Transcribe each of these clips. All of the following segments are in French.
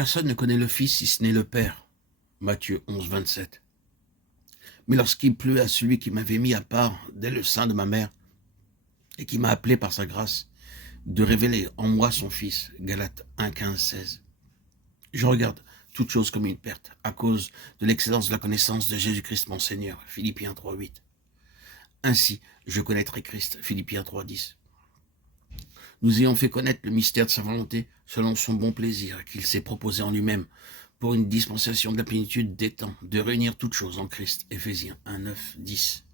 Personne ne connaît le Fils si ce n'est le Père. Matthieu 11, 27. Mais lorsqu'il plut à celui qui m'avait mis à part dès le sein de ma mère et qui m'a appelé par sa grâce, de révéler en moi son Fils, Galates 1, 15, 16. Je regarde toute chose comme une perte à cause de l'excellence de la connaissance de Jésus-Christ mon Seigneur, Philippiens 3, 8. Ainsi, je connaîtrai Christ, Philippiens 3, 10. Nous ayons fait connaître le mystère de sa volonté selon son bon plaisir qu'il s'est proposé en lui-même pour une dispensation de la plénitude des temps, de réunir toutes choses en Christ, Éphésiens 1, 9, 10.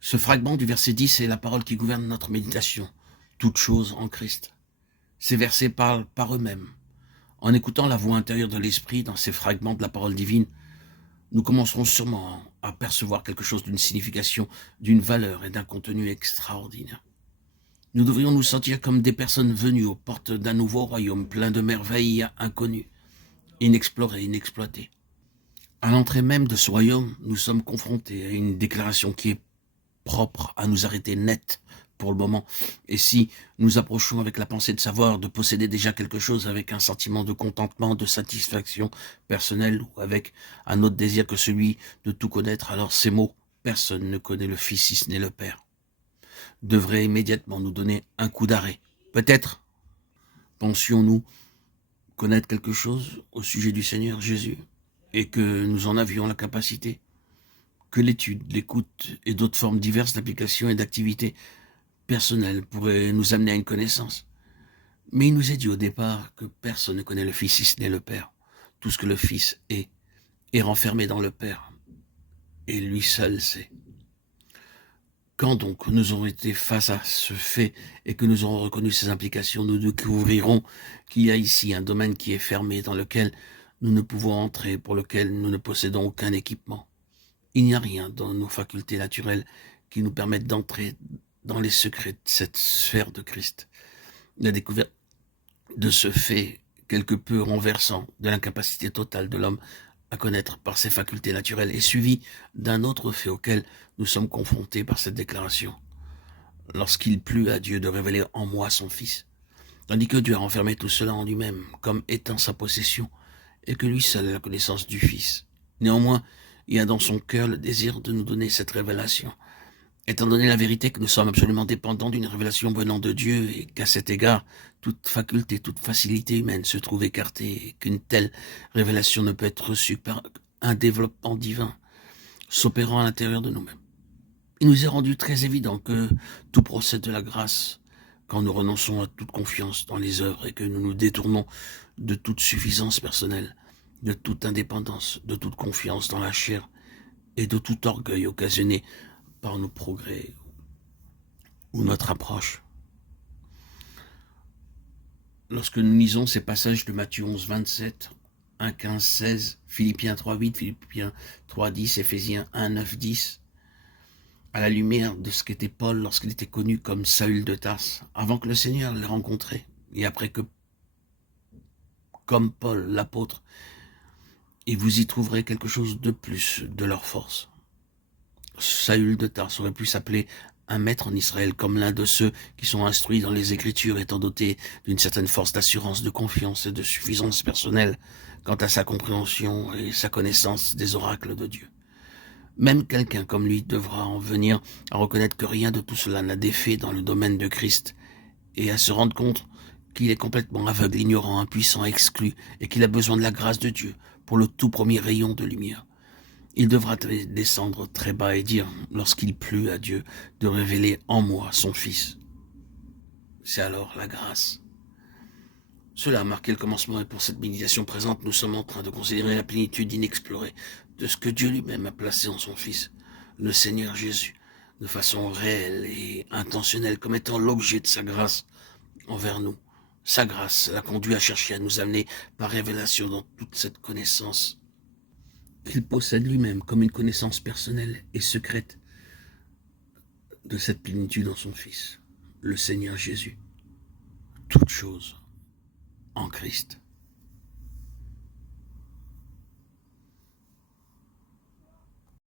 Ce fragment du verset 10 est la parole qui gouverne notre méditation, toutes choses en Christ. Ces versets parlent par eux-mêmes. En écoutant la voix intérieure de l'Esprit dans ces fragments de la parole divine, nous commencerons sûrement à percevoir quelque chose d'une signification, d'une valeur et d'un contenu extraordinaire. Nous devrions nous sentir comme des personnes venues aux portes d'un nouveau royaume plein de merveilles inconnues, inexplorées, inexploitées. À l'entrée même de ce royaume, nous sommes confrontés à une déclaration qui est propre à nous arrêter net pour le moment. Et si nous approchons avec la pensée de savoir, de posséder déjà quelque chose avec un sentiment de contentement, de satisfaction personnelle ou avec un autre désir que celui de tout connaître, alors ces mots « personne ne connaît le Fils si ce n'est le Père » devraient immédiatement nous donner un coup d'arrêt. Peut-être pensions-nous connaître quelque chose au sujet du Seigneur Jésus et que nous en avions la capacité, que l'étude, l'écoute et d'autres formes diverses d'application et d'activité personnelles pourraient nous amener à une connaissance. Mais il nous est dit au départ que personne ne connaît le Fils si ce n'est le Père. Tout ce que le Fils est renfermé dans le Père. Et lui seul sait. Quand donc nous aurons été face à ce fait et que nous aurons reconnu ses implications, nous découvrirons qu'il y a ici un domaine qui est fermé dans lequel nous ne pouvons entrer, pour lequel nous ne possédons aucun équipement. Il n'y a rien dans nos facultés naturelles qui nous permettent d'entrer dans les secrets de cette sphère de Christ. La découverte de ce fait quelque peu renversant de l'incapacité totale de l'homme à connaître par ses facultés naturelles est suivi d'un autre fait auquel nous sommes confrontés par cette déclaration. Lorsqu'il plut à Dieu de révéler en moi son Fils, tandis que Dieu a renfermé tout cela en lui-même comme étant sa possession et que lui seul a la connaissance du Fils. Néanmoins, il y a dans son cœur le désir de nous donner cette révélation. Étant donné la vérité que nous sommes absolument dépendants d'une révélation venant de Dieu et qu'à cet égard, toute faculté, toute facilité humaine se trouve écartée et qu'une telle révélation ne peut être reçue par un développement divin s'opérant à l'intérieur de nous-mêmes. Il nous est rendu très évident que tout procède de la grâce quand nous renonçons à toute confiance dans les œuvres et que nous nous détournons de toute suffisance personnelle, de toute indépendance, de toute confiance dans la chair et de tout orgueil occasionné par nos progrès ou notre approche. Lorsque nous lisons ces passages de Matthieu 11, 27, 1, 15, 16, Philippiens 3, 8, Philippiens 3, 10, Éphésiens 1, 9, 10, à la lumière de ce qu'était Paul lorsqu'il était connu comme Saül de Tarse, avant que le Seigneur l'ait rencontré, et après que, comme Paul, l'apôtre, et vous y trouverez quelque chose de plus de leur force. Saül de Tarse aurait pu s'appeler un maître en Israël, comme l'un de ceux qui sont instruits dans les Écritures, étant doté d'une certaine force d'assurance, de confiance et de suffisance personnelle quant à sa compréhension et sa connaissance des oracles de Dieu. Même quelqu'un comme lui devra en venir à reconnaître que rien de tout cela n'a d'effet dans le domaine de Christ et à se rendre compte qu'il est complètement aveugle, ignorant, impuissant, exclu et qu'il a besoin de la grâce de Dieu pour le tout premier rayon de lumière. Il devra descendre très bas et dire, lorsqu'il plut à Dieu, de révéler en moi son Fils. C'est alors la grâce. Cela a marqué le commencement et pour cette méditation présente, nous sommes en train de considérer la plénitude inexplorée de ce que Dieu lui-même a placé en son Fils, le Seigneur Jésus, de façon réelle et intentionnelle, comme étant l'objet de sa grâce envers nous. Sa grâce l'a conduit à chercher à nous amener par révélation dans toute cette connaissance qu'il possède lui-même comme une connaissance personnelle et secrète de cette plénitude en son Fils, le Seigneur Jésus. Toutes choses en Christ.